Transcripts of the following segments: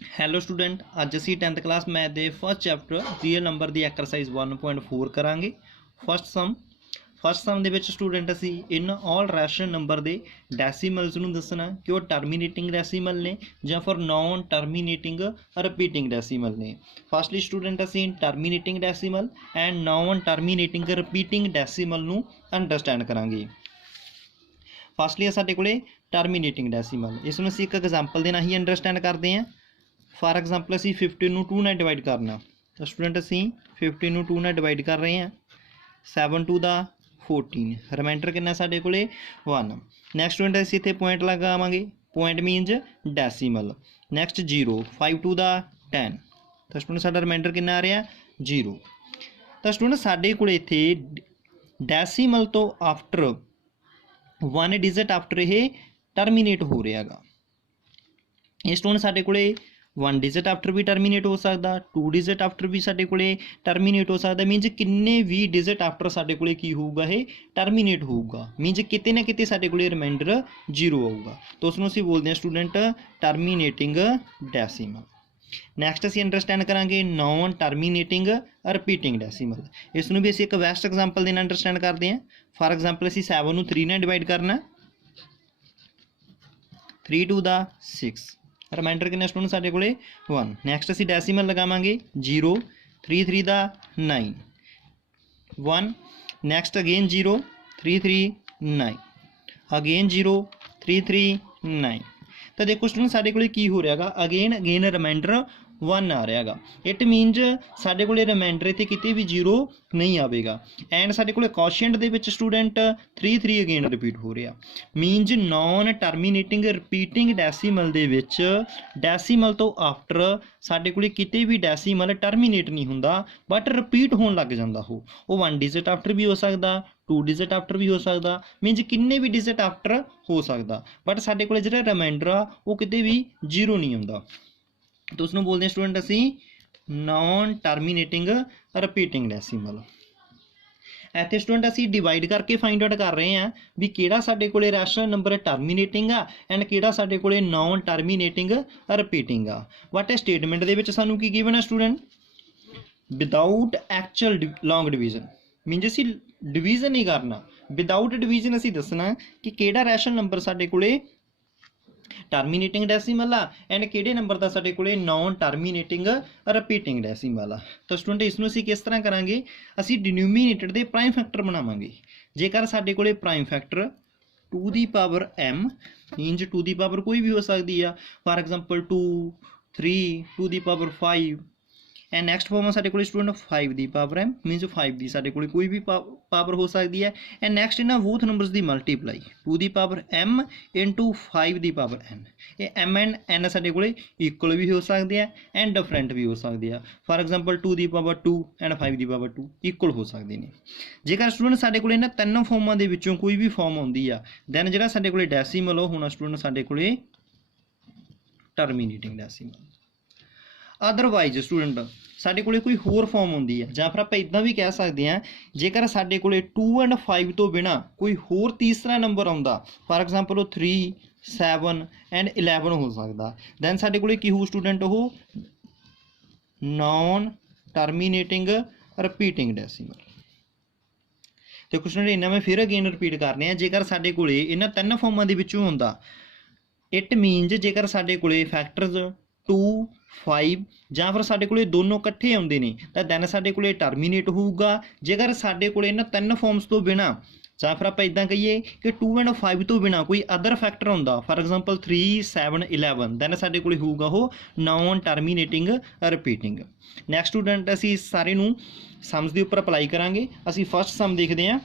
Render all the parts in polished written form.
Hello student, ਅੱਜ ਅਸੀਂ 10th class math ਦੇ ਫਸਟ ਚੈਪਟਰ ਰੀਅਲ ਨੰਬਰ ਦੀ ਐਕਸਰਸਾਈਜ਼ 1.4 ਕਰਾਂਗੇ। ਫਸਟ ਸਮ ਦੇ ਵਿੱਚ ਸਟੂਡੈਂਟ ਅਸੀਂ ਇਨ ਆਲ ਰੈਸ਼ਨਲ ਨੰਬਰ ਦੇ ਡੈਸੀਮਲਸ ਨੂੰ ਦੱਸਣਾ ਕਿ ਉਹ ਟਰਮੀਨੇਟਿੰਗ ਡੈਸੀਮਲ ਨੇ ਜਾਂ ਫਿਰ ਨੌਨ ਟਰਮੀਨੇਟਿੰਗ ਰਿਪੀਟਿੰਗ ਡੈਸੀਮਲ ਨੇ। ਫਸਟਲੀ ਸਟੂਡੈਂਟ ਅਸੀਂ terminating decimal and non terminating repeating decimal ਨੂੰ ਅੰਡਰਸਟੈਂਡ ਕਰਾਂਗੇ। ਫਸਟਲੀ ਸਾਡੇ ਕੋਲੇ ਟਰਮੀਨੇਟਿੰਗ ਡੈਸੀਮਲ, ਇਸ ਨੂੰ ਅਸੀਂ ਇੱਕ ਐਗਜ਼ਾਮਪਲ ਦੇ ਨਾਲ ਹੀ ਅੰਡਰਸਟੈਂਡ ਕਰਦੇ ਹਾਂ। फॉर एग्जाम्पल असी 15 ਨੂੰ 2 ਨਾਲ डिवाइड करना, तो स्टूडेंट असी 15 ਨੂੰ 2 ਨਾਲ डिवाइड कर रहे हैं। 7 2 ਦਾ 14, रिमाइंडर कितना साडे कोले 1। नैक्सट स्टूडेंट असी इत्थे पॉइंट लगावांगे, पॉइंट मीनज डैसीमल। नैक्सट 0 5 2 ਦਾ 10, तो स्टूडेंट साडा रिमाइंडर कितना आ रहा 0। तो स्टूडेंट साडे कोले इत्थे डैसीमल तो आफ्टर 1 डिजिट आफ्टर ये टर्मीनेट हो रहा गा। ये स्टूडेंट साडे कोले 1 डिजिट आफ्टर भी टर्मीनेट हो सकता, 2 डिजिट आफ्टर भी साडे कोले टर्मीनेट हो सकता। मीनज किन्ने भी डिजिट आफ्टर साडे कोले की होगा ये टर्मीनेट होगा, मीनज किते ना किते साडे कोले रिमाइंडर 0 आऊगा, तो उसनूं असीं बोलदे हां स्टूडेंट टर्मीनेटिंग डैसीमल। नैक्सट असीं अंडरस्टैंड करांगे नॉन टर्मीनेटिंग रिपीटिंग डैसीमल। इसनूं भी असीं एक बेस्ट एग्जाम्पल दे नाल अंडरस्टैंड करते हैं। फॉर एग्जाम्पल असीं 7 ਨੂੰ 3 ਨਾਲ डिवाइड करना, 3 2 ਦਾ 6, रिमाइंडर कितना स्टूडेंट साडे कोले 1। नैक्सट असीं डैसीमल लगावांगे 0 3 3 ਦਾ 9 1। Next again 0 3 3 9, again 0 3 3 9। तो देखो स्टूडेंट साडे कोले की हो रहा है, अगेन रिमाइंडर 1 आ रहा गा। इट मीनज साडे कोले रिमाइंडर इत्थे किते भी 0 नहीं आवेगा। एंड साडे कोले question they which student 3 3 again repeat हो रहा, मीनज नॉन टर्मीनेटिंग रिपीटिंग डैसीमल दे विच डैसीमल तो आफ्टर साडे कोले किते भी डैसीमल टर्मीनेट नहीं हुंदा, बट रिपीट होण लग जांदा। वो 1 डिजिट आफ्टर भी हो सकता, 2 डिजिट आफ्टर भी हो सकता, मीनज किन्ने भी डिजिट आफ्टर हो सकता, बट साडे कोले जिहड़ा रिमाइंडर आ वो किते भी 0 नहीं आउंदा, तो उसनूं बोलते हैं स्टूडेंट असी नॉन टर्मीनेटिंग रिपीटिंग डैसीमल। इत्थे स्टूडेंट असी डिवाइड करके फाइंड आउट कर रहे हैं भी किहड़ा साडे कोले रैशनल नंबर टर्मीनेटिंग आ एंड किहड़ा साडे कोले नॉन टर्मीनेटिंग रिपीटिंग आ। बट स्टेटमेंट दे विच सानूं की गिवन है student, without actual long division, means असी डिवीजन नहीं करना, विदाउट डिवीजन असी दसना कि किहड़ा रैशनल नंबर साडे कोले टर्मीनेटिंग डैसीमल आ एंड किहड़े नंबर का साडे कोले नॉन टर्मीनेटिंग रिपीटिंग डैसीमल आ। तो स्टूडेंट इसनूं असीं किस तरह करांगे, असीं डिनोमीनेटर दे प्राइम फैक्टर बनावांगे। जेकर साडे कोले prime factor 2 the power m, मीनज 2 the power कोई भी हो सकती है, for example 2 3 2 the power 5 and next form साडे कोले स्टूडेंट 5 दी पावर m, मीनज 5 दी साडे कोले कोई भी पावर हो सकती है। एंड नैक्सट इन्हां both numbers the multiply 2 the power m into 5 the power n। ये m एंड n साडे कोले इक्वल भी हो सकते हैं एंड डिफरेंट भी हो सकते हैं। For example 2 the power 2 and 5 the power 2 equal हो सकते हैं। जेकर स्टूडेंट साडे कोले इन्हां तीनों फॉर्मां दे विचों कोई भी फॉर्म आउंदी आ, दैन जिहड़ा साडे कोले डैसीमल होना स्टूडेंट साडे कोले टर्मीनेटिंग डैसीमल। अदरवाइज स्टूडेंट साडे कोले कोई होर फॉर्म होंदी है, जां फिर आपां इदां भी कह सकते हैं जेकर साडे कोले 2 एंड 5 तो बिना कोई होर तीसरा नंबर आउंदा, फॉर एग्जाम्पल वो 3 7 एंड 11 हो सकता, दैन साडे कोले की हो स्टूडेंट वो नॉन टर्मीनेटिंग रिपीटिंग डैसीमल। तो क्वेश्चन इन्ना मैं फिर अगेन रिपीट करने हैं, जेकर साडे कोले इन्हां तीन फॉर्मां दे विचों हुंदा, इट मीनज जेकर साडे कोले फैक्टर्स 2 5 ਜਾਂ फिर साडे कोले दोनों इकट्ठे आउंदे ने तां दैन साडे कोले टर्मीनेट होऊगा। जेकर साडे कोले इन्हां तीन फॉर्म्स तो बिना जां फिर आपां इदां कहिए कि 2 एंड 5 तो बिना कोई अदर फैक्टर हुंदा, फॉर एग्जाम्पल 3 7 11, दैन साडे कोले होऊगा वो non terminating repeating. Next student असीं सारे नूं सम्स दे उपर अप्लाई करांगे। असीं फस्ट सम देखदे हां।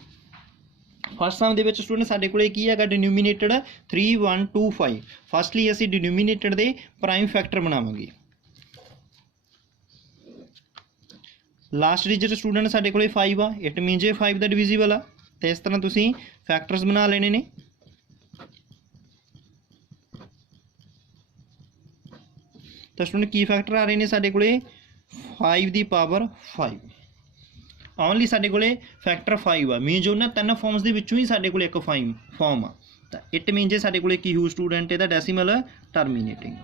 First some they which student साडे कोले की हैगा डिनोमीनेटेड 3 1 2 5। फस्टली असीं डिनोमीनेटेड दे प्राइम फैक्टर बनावांगे। लास्ट डिजिट स्टूडेंट साडे कोले 5 आ, इट मीनज 5 दा डिविजिबल आ, तो इस तरह तुसीं फैक्टर्स बना लेने ने। तो स्टूडेंट की फैक्टर आ रहे हैं साडे कोले 5 दी पावर 5, ओनली साडे कोले फैक्टर 5 आ, मीनज उन्हां तीन फॉर्म्स दे विचों ही साडे कोले एक फॉर्म आ। तो इट मीनज साडे कोले की हो स्टूडेंट इहदा डैसीमल टर्मीनेटिंग।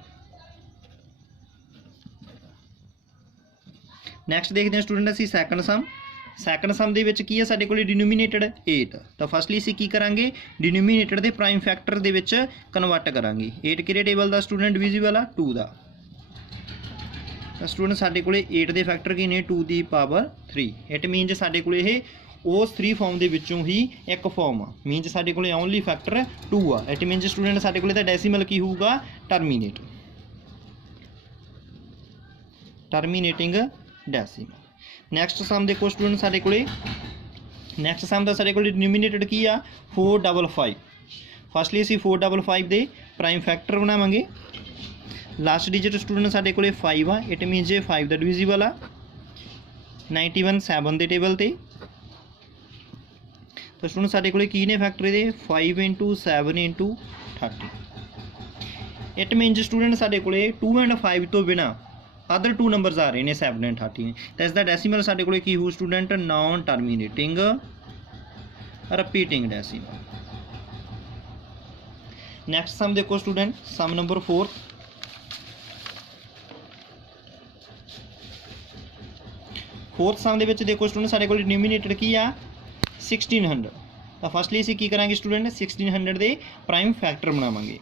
ਨੈਕਸਟ ਦੇਖਦੇ ਹਾਂ ਸਟੂਡੈਂਟ ਅਸੀਂ ਸੈਕੰਡ ਸਮ। ਸੈਕੰਡ ਸਮ ਦੇ ਵਿੱਚ ਕੀ ਹੈ ਸਾਡੇ ਕੋਲ ਡਿਨੋਮੀਨੇਟਡ 8। ਤਾਂ ਫਸਟਲੀ ਅਸੀਂ ਕੀ ਕਰਾਂਗੇ, ਡਿਨੋਮੀਨੇਟਡ ਦੇ ਪ੍ਰਾਈਮ ਫੈਕਟਰ ਦੇ ਵਿੱਚ ਕਨਵਰਟ ਕਰਾਂਗੇ। 8 ਕਿਹੜੇ ਟੇਬਲ ਦਾ ਸਟੂਡੈਂਟ, ਵਿਜ਼ੀਬਲ ਆ 2 ਦਾ। ਤਾਂ ਸਟੂਡੈਂਟ ਸਾਡੇ ਕੋਲ 8 ਦੇ ਫੈਕਟਰ ਕੀ ਨੇ, 2 ਦੀ ਪਾਵਰ 3। ਇਟ ਮੀਨਸ ਸਾਡੇ ਕੋਲ ਇਹ ਉਸ 3 ਫਾਰਮ ਦੇ ਵਿੱਚੋਂ ਹੀ ਇੱਕ ਫਾਰਮ ਆ, ਮੀਨਸ ਸਾਡੇ ਕੋਲ ਓਨਲੀ ਫੈਕਟਰ 2 ਆ। ਇਟ ਮੀਨਸ ਸਟੂਡੈਂਟ ਸਾਡੇ ਕੋਲ ਤਾਂ ਡੈਸੀਮਲ ਕੀ ਹੋਊਗਾ, ਟਰਮੀਨੇਟਿੰਗ ਡੈਸੀਮਲ। ਨੈਕਸਟ ਸਮ ਦੇਖੋ ਸਟੂਡੈਂਟ ਸਾਡੇ ਕੋਲੇ, ਨੈਕਸਟ ਸਮ ਦਾ ਸਾਡੇ ਕੋਲ ਡਿਨੋਮੀਨੇਟਡ ਕੀ ਆ, 455। ਫਸਟਲੀ ਅਸੀਂ 455 ਦੇ ਪ੍ਰਾਈਮ ਫੈਕਟਰ ਬਣਾਵਾਂਗੇ। ਲਾਸਟ ਡਿਜਿਟ ਸਟੂਡੈਂਟ ਸਾਡੇ ਕੋਲੇ 5 ਆ। ਇਟ ਮੀਨਸ ਜੇ 5 ਦਾ ਡਿਵੀਜ਼ੀਬਲ ਆ। 91 7 ਦੇ ਟੇਬਲ ਤੇ। ਤਾਂ ਸਟੂਡੈਂਟ ਸਾਡੇ ਕੋਲੇ ਕੀ ਨੇ ਫੈਕਟਰ ਇਹਦੇ, 5 × 7 × 30। ਇਟ ਮੀਨਸ ਸਟੂਡੈਂਟ ਸਾਡੇ ਕੋਲੇ 2 ਐਂਡ 5 ਤੋਂ ਬਿਨਾ ਅਦਰ 2 ਨੰਬਰਸ ਆ ਰਹੇ ਨੇ 7 ਐਂਡ 30। ਤਾਂ ਇਸ ਦਾ ਡੈਸੀਮਲ ਸਾਡੇ ਕੋਲੇ ਕੀ ਹੋਊ student, non terminating repeating decimal. Next sum ਦੇਖੋ student, sum number 4। Fourth sum ਦੇ ਵਿੱਚ देखो स्टूडेंट ਸਾਡੇ ਕੋਲ डिनोमिनेटर ਕੀ ਆ, 1600। ਤਾਂ ਫਸਟਲੀ ਅਸੀਂ ਕੀ ਕਰਾਂਗੇ ਸਟੂਡੈਂਟ, 1600 ਦੇ ਪ੍ਰਾਈਮ ਫੈਕਟਰ ਬਣਾਵਾਂਗੇ।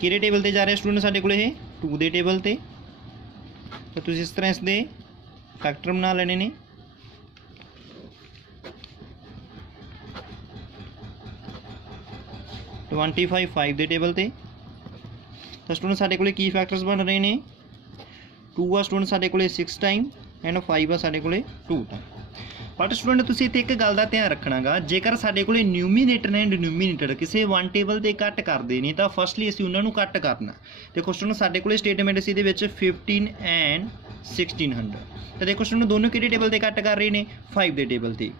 ਕਿਹੜੇ ਟੇਬਲ ਤੇ ਜਾ ਰਿਹਾ ਸਟੂਡੈਂਟ ਸਾਡੇ ਕੋਲ, ਇਹ 2 ਦੇ ਟੇਬਲ ਤੇ। ਤਾਂ ਤੁਸੀਂ ਇਸ ਤਰ੍ਹਾਂ ਇਸ ਦੇ ਫੈਕਟਰ ਬਣਾ ਲੈਣੇ ਨੇ। ट्वेंटी 5 ਦੇ ਟੇਬਲ ਤੇ। ਤਾਂ ਸਟੂਡੈਂਟ ਸਾਡੇ ਕੋਲੇ ਕੀ ਫੈਕਟਰਸ ਬਣ ਰਹੇ ਨੇ, 2 ਆ ਸਟੂਡੈਂਟ ਸਾਡੇ ਕੋਲੇ 6 ਟਾਈਮ ਐਂਡ 5 ਆ ਸਾਡੇ ਕੋਲੇ 2 ਟਾਈਮ। ਬਟ ਸਟੂਡੈਂਟ ਤੁਸੀਂ ਇੱਥੇ ਇੱਕ ਗੱਲ ਦਾ ਧਿਆਨ ਰੱਖਣਾਗਾ, ਜੇਕਰ ਸਾਡੇ ਕੋਲੇ ਨਿਊਮੀਨੇਟਰ ਐਂਡ ਡਿਨੋਮੀਨੇਟਰ ਕਿਸੇ 1 ਟੇਬਲ ਤੇ ਕੱਟ ਕਰਦੇ ਨੇ ਤਾਂ ਫਸਟਲੀ ਅਸੀਂ ਉਹਨਾਂ ਨੂੰ ਕੱਟ ਕਰਨਾ। ਦੇਖੋ ਸਟੂਡੈਂਟ ਸਾਡੇ ਕੋਲੇ ਸਟੇਟਮੈਂਟ ਸੀ ਇਹਦੇ ਵਿੱਚ 15 ਐਂਡ 1600। ਤਾਂ ਦੇਖੋ ਸਟੂਡੈਂਟ ਦੋਨੋਂ ਕਿਹੜੇ ਟੇਬਲ ਤੇ ਕੱਟ ਕਰ ਰਹੇ ਨੇ, 5 ਦੇ ਟੇਬਲ ਤੇ।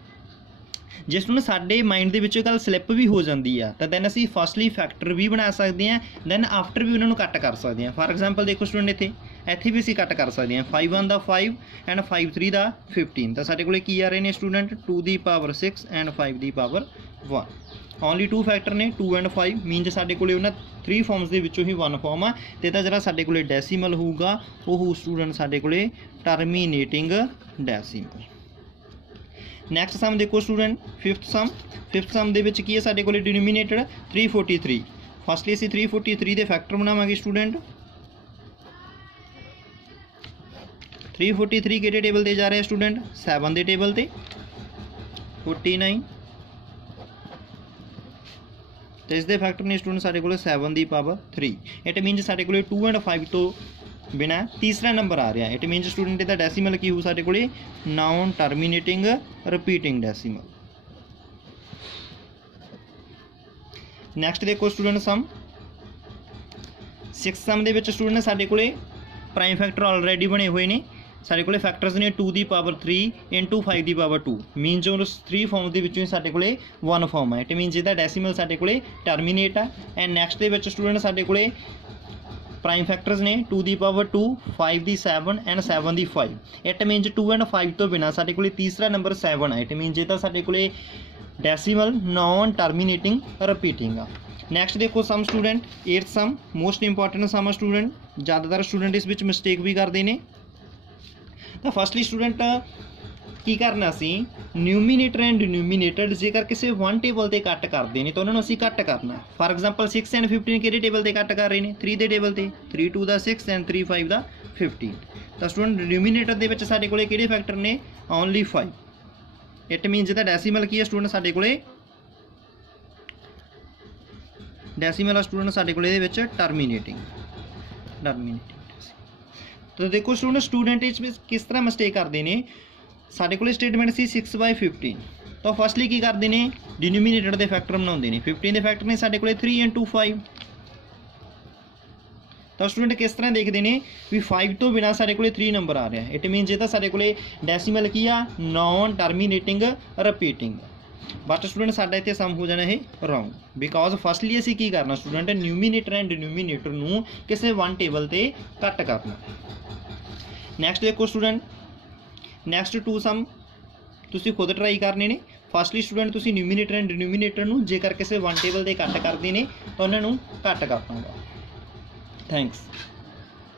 ਜਿਸ ਨੂੰ ਸਾਡੇ ਮਾਈਂਡ ਦੇ ਵਿੱਚੋਂ ਗੱਲ ਸਲਿੱਪ ਵੀ ਹੋ ਜਾਂਦੀ ਆ ਤਾਂ ਦੈਨ ਅਸੀਂ ਫਸਟਲੀ ਫੈਕਟਰ ਵੀ ਬਣਾ ਸਕਦੇ ਹਾਂ, ਦੈਨ ਆਫਟਰ ਵੀ ਉਹਨਾਂ ਨੂੰ ਕੱਟ ਕਰ ਸਕਦੇ ਹਾਂ। ਫਾਰ ਐਗਜ਼ਾਮਪਲ ਦੇਖੋ ਸਟੂਡੈਂਟ ਇੱਥੇ ਵੀ ਅਸੀਂ ਕੱਟ ਕਰ ਸਕਦੇ ਹਾਂ, 5 1 ਦਾ 5 ਐਂਡ 5 3 ਦਾ 15। ਤਾਂ ਸਾਡੇ ਕੋਲੇ ਕੀ ਆ ਰਹੇ ਨੇ student, 2 the power 6 and 5 the power 1। Only 2 factor ਨੇ, 2 ਐਂਡ 5, ਮੀਨਸ ਸਾਡੇ ਕੋਲੇ ਉਹਨਾਂ 3 ਫਾਰਮਸ ਦੇ ਵਿੱਚੋਂ ਹੀ 1 ਫਾਰਮ ਆ। ਤੇ ਤਾਂ ਜਿਹੜਾ ਸਾਡੇ ਕੋਲੇ ਡੈਸੀਮਲ ਹੋਊਗਾ ਉਹ ਸਟੂਡੈਂਟ ਸਾਡੇ ਕੋਲੇ ਟਰਮੀਨੇਟਿੰਗ ਡੈਸੀਮਲ। ਨੈਕਸਟ ਸਮ ਦੇਖੋ ਸਟੂਡੈਂਟ, ਫਿਫਥ ਸਮ ਦੇ ਵਿੱਚ ਕੀ ਹੈ ਸਾਡੇ ਕੋਲੇ ਡਿਨੋਮੀਨੇਟਡ 343। ਫਸਟਲੀ ਅਸੀਂ 343 ਦੇ ਫੈਕਟਰ ਬਣਾਵਾਂਗੇ ਸਟੂਡੈਂਟ। 343 ਕਿਹੜੇ ਟੇਬਲ ਤੇ ਜਾ ਰਿਹਾ ਸਟੂਡੈਂਟ, 7 ਦੇ ਟੇਬਲ ਤੇ। 49 ਤੇ ਇਸ ਦੇ ਫੈਕਟਰ ਨੇ ਸਟੂਡੈਂਟ ਸਾਡੇ ਕੋਲੇ 7 ਦੀ ਪਾਵਰ 3। ਇਟ ਮੀਨਸ ਸਾਡੇ ਕੋਲੇ 2 ਐਂਡ 5 ਤੋਂ ਬਿਨਾ ਤੀਸਰਾ ਨੰਬਰ ਆ ਰਿਹਾ। ਇਟ ਮੀਨਸ ਸਟੂਡੈਂਟ ਇਹਦਾ ਡੈਸੀਮਲ ਕੀ ਹੋਊ ਸਾਡੇ ਕੋਲੇ, naan terminating repeating decimal. Next ਦੇਖੋ ਸਟੂਡੈਂਟ ਸਮ 6 ਸਮ ਦੇ ਵਿੱਚ ਸਟੂਡੈਂਟ ਸਾਡੇ ਕੋਲੇ ਪ੍ਰਾਈਮ ਫੈਕਟਰ ਆਲਰੇਡੀ ਬਣੇ ਹੋਏ ਨੇ। ਸਾਡੇ ਕੋਲੇ ਫੈਕਟਰਸ ਨੇ 2 ਦੀ ਪਾਵਰ 3 × 5 ਦੀ ਪਾਵਰ 2। ਮੀਨਸ ਜੋ 3 ਫਾਰਮ ਦੇ ਵਿੱਚੋਂ ਸਾਡੇ ਕੋਲੇ 1 ਫਾਰਮ ਹੈ। ਇਟ ਮੀਨਸ ਇਹਦਾ ਡੈਸੀਮਲ ਸਾਡੇ ਕੋਲੇ ਟਰਮੀਨੇਟ ਆ। ਐਂਡ ਨੈਕਸਟ ਦੇ ਵਿੱਚ ਸਟੂਡੈਂਟ ਸਾਡੇ ਕੋਲੇ ਪ੍ਰਾਈਮ ਫੈਕਟਰਸ ਨੇ 2 ਦੀ power 2 5 the 7 and 7 the 5। It means 2 and 5 ਤੋਂ ਬਿਨਾ ਸਾਡੇ ਕੋਲੇ ਤੀਸਰਾ ਨੰਬਰ 7 ਹੈ। ਇਟ ਮੀਨਸ ਇਹ ਤਾਂ ਸਾਡੇ ਕੋਲੇ ਡੈਸੀਮਲ ਨਾਨ ਟਰਮੀਨੇਟਿੰਗ ਰਿਪੀਟਿੰਗ ਆ। ਨੈਕਸਟ ਦੇਖੋ ਸਮ ਸਟੂਡੈਂਟ 8th ਸਮ, ਮੋਸਟ ਇੰਪੋਰਟੈਂਟ ਸਮ ਆ ਸਟੂਡੈਂਟ। ਜ਼ਿਆਦਾਤਰ ਸਟੂਡੈਂਟ ਇਸ ਵਿੱਚ ਮਿਸਟੇਕ ਵੀ ਕਰਦੇ ਨੇ। ਤਾਂ ਫਸਟਲੀ ਸਟੂਡੈਂਟ ਕੀ ਕਰਨਾ ਸੀ, ਨਿਊਮੀਨੇਟਰ ਐਂਡ ਡਿਨੋਮੀਨੇਟਰ ਜੇਕਰ ਕਿਸੇ 1 ਟੇਬਲ ਤੇ ਕੱਟ ਕਰਦੇ ਨੇ ਤਾਂ ਉਹਨਾਂ ਨੂੰ ਅਸੀਂ ਕੱਟ ਕਰਨਾ। ਫਾਰ ਐਗਜ਼ਾਮਪਲ 6 ਐਂਡ 15 ਕਿਹੜੇ ਟੇਬਲ ਤੇ ਕੱਟ ਕਰ ਰਹੇ ਨੇ, 3 ਦੇ ਟੇਬਲ ਤੇ। 3 2 ਦਾ 6 ਐਂਡ 3 5 ਦਾ 15। ਤਾਂ ਸਟੂਡੈਂਟ ਡਿਨੋਮੀਨੇਟਰ ਦੇ ਵਿੱਚ ਸਾਡੇ ਕੋਲੇ ਕਿਹੜੇ ਫੈਕਟਰ ਨੇ, ਓਨਲੀ 5। ਇਟ ਮੀਨਸ ਇਹਦਾ ਡੈਸੀਮਲ ਕੀ ਹੈ ਸਟੂਡੈਂਟ ਸਾਡੇ ਕੋਲੇ, ਡੈਸੀਮਲ ਆ ਸਟੂਡੈਂਟ ਸਾਡੇ ਕੋਲੇ ਇਹਦੇ ਵਿੱਚ ਟਰਮੀਨੇਟਿੰਗ। ਤਾਂ ਦੇਖੋ ਸਟੂਡੈਂਟ ਇਸ ਵਿੱਚ ਕਿਸ ਤਰ੍ਹਾਂ ਮਿਸਟੇਕ ਕਰਦੇ ਨੇ। ਸਾਡੇ ਕੋਲੇ ਸਟੇਟਮੈਂਟ ਸੀ 6/15। ਤਾਂ ਫਸਟਲੀ ਕੀ ਕਰਦੇ ਨੇ, ਡਿਨੋਮੀਨੇਟਰ ਦੇ ਫੈਕਟਰ ਬਣਾਉਂਦੇ ਨੇ। 15 ਦੇ ਫੈਕਟਰ ਨੇ ਸਾਡੇ ਕੋਲੇ 3 × 5। ਤਾਂ ਸਟੂਡੈਂਟ ਕਿਸ ਤਰ੍ਹਾਂ ਦੇਖਦੇ ਨੇ ਵੀ 5 ਤੋਂ ਬਿਨਾ ਸਾਡੇ ਕੋਲੇ 3 ਨੰਬਰ ਆ ਰਿਹਾ। ਇਟ ਮੀਨਸ ਇਹ ਤਾਂ ਸਾਡੇ ਕੋਲੇ ਡੈਸੀਮਲ ਕੀ ਆ, naan terminating repeating. But student ਸਾਡਾ ਇੱਥੇ ਸਮ ਹੋ ਜਾਣਾ ਇਹ ਰੋਂਗ, ਬਿਕੋਜ਼ ਫਸਟਲੀ ਅਸੀਂ ਕੀ ਕਰਨਾ ਸਟੂਡੈਂਟ, ਨਿਊਮੀਨੇਟਰ ਐਂਡ ਡਿਨੋਮੀਨੇਟਰ ਨੂੰ ਕਿਸੇ 1 ਟੇਬਲ ਤੇ ਕੱਟ ਕਰਨਾ। ਨੈਕਸਟ ਦੇਖੋ ਸਟੂਡੈਂਟ, ਨੈਕਸਟ 2 ਸਮ ਤੁਸੀਂ ਖੁਦ ਟਰਾਈ ਕਰਨੇ ਨੇ। ਫਸਟਲੀ ਸਟੂਡੈਂਟ ਤੁਸੀਂ ਨਿਊਮੀਨੇਟਰ ਐਂਡ ਡਿਨੋਮੀਨੇਟਰ ਨੂੰ ਜੇਕਰ ਕਿਸੇ 1 ਟੇਬਲ ਤੇ ਕੱਟ ਕਰਦੇ ਨੇ ਤਾਂ ਉਹਨਾਂ ਨੂੰ ਕੱਟ ਕਰ ਪਾਉਂਗਾ। ਥੈਂਕਸ।